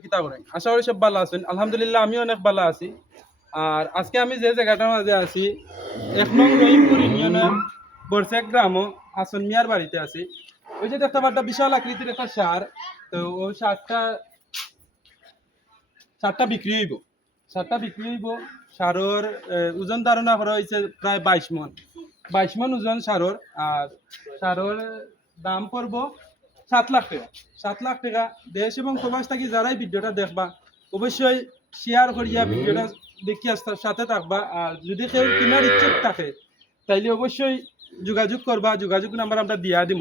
কিতা করেন আশা করি সব ভালো আছেন আলহামদুলিল্লাহ আমি অনেক ভালো আছি আর আজকে আমি যে জায়গাটার মাঝে আছি ১ নং রহিমপুর ইউনিয়নের বরসেক গ্রামও হাসন মিয়ার বাড়িতে আছি ওই যে দেখতে পারটা বিশাল আকৃতির একটা সার তো ওই সারটা বিক্রি হইব সারর ওজন ধারণা করা হয়েছে প্রায় ২২ মণ ওজন সারর আর সারর দাম পড়ব ৭ লাখ টাকা ৭ লাখ টাকা দেশ এবং প্রবাস থাকি যারাই ভিডিওটা দেখবা অবশ্যই শেয়ার করিয়া ভিডিওটা দেখিয়া সাথে থাকবা আর যদি কেউ কেনার ইচ্ছুক থাকে তাইলে অবশ্যই যোগাযোগ করবা যোগাযোগ নাম্বার আমরা দিয়া দিব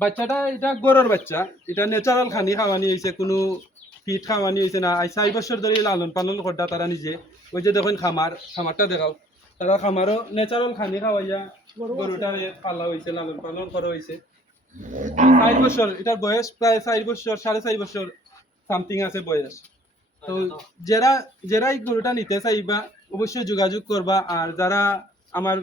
বাচ্চাটা এটা গরুর বাচ্চা এটা ন্যাচারাল খানি খাওয়ানি হয়েছে কোনো ফিট খাওয়ানি হয়েছে না ৪ বছর ধরে লালন পালন করতা তারা নিজে ওই যে দেখুন খামারটা দেখাও তারা খামারও ন্যাচারাল খানি খাওয়াইয়া গরুটার পালা হয়েছে লালন পালন করা হয়েছে ৪ বছর এটার বয়স প্রায় ৪ বছর ৪.৫ বছর সামথিং আছে বয়স তো যারা এই গরুটা নিতে চাইবা অবশ্যই যোগাযোগ করবা আর যারা আমার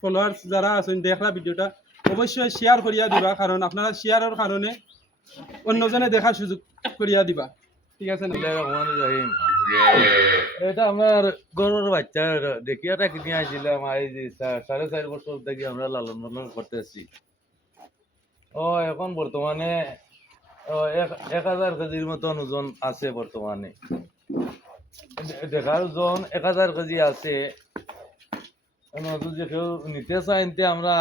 ফলোয়ার্স যারা আছেন দেখলা ভিডিওটা অবশ্যই শেয়ার করিয়া দিবা কারণ আপনারা শেয়ারের কারণে অন্যজনে দেখার সুযোগ করিয়া দিবা ঠিক আছে না রহিম এটা আমার গরুর বাচ্চা দেখিয়াটা কিনে আসছিলাম এই যে ৪.৫ বছর থেকে আমরা লালন পালন করতেছি ও এখন বর্তমানে ১,০০০ কেজির মতন ওজন আছে বর্তমানে দেখার ওজন ১,০০০ কেজি আছে যদি কেউ নিতে চাইতে আমরা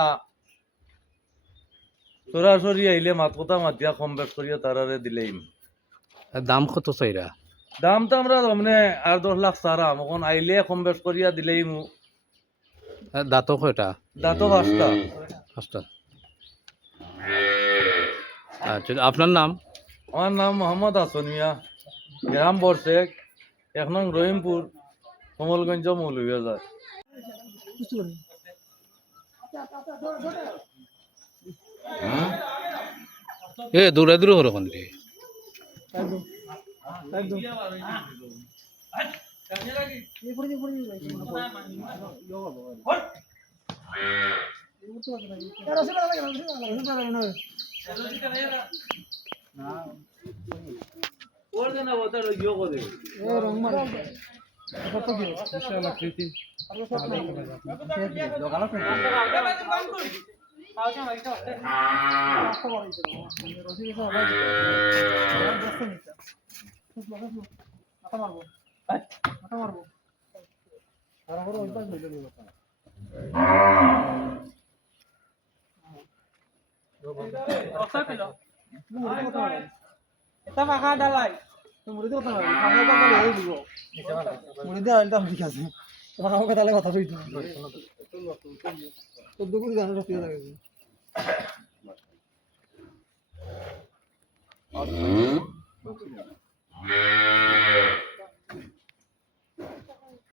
সরাসরি আইলে মাত কথা মাতিয়া কম বেশ করিয়া তারারে দিলেই দাম কত চাইরা দামটা আমরা মানে ৮-১০ লাখ সারাম এখন আইলে কম বেশ করিয়া দিলেই দাঁত কয়টা দাঁতও ৫টা। আচ্ছা আপনার নাম আমার নাম মোহাম্মদ হাসন মিয়া গ্রাম বরশেক ১ নং রহিমপুর কমলগঞ্জ মৌলভীবাজার দূরে দূরে হলো কোন রে বিশাল আকৃতি এটা ফাঁকা ডালাই মুড়িতে কথা হবে ফাঁকা কথা হয়ে দিব মুড়িতে আলটা ঠিক আছে ফাঁকা ফাঁকা ডালে কথা কইতে তো দুপুরে জানা রাস্তা লাগে হুম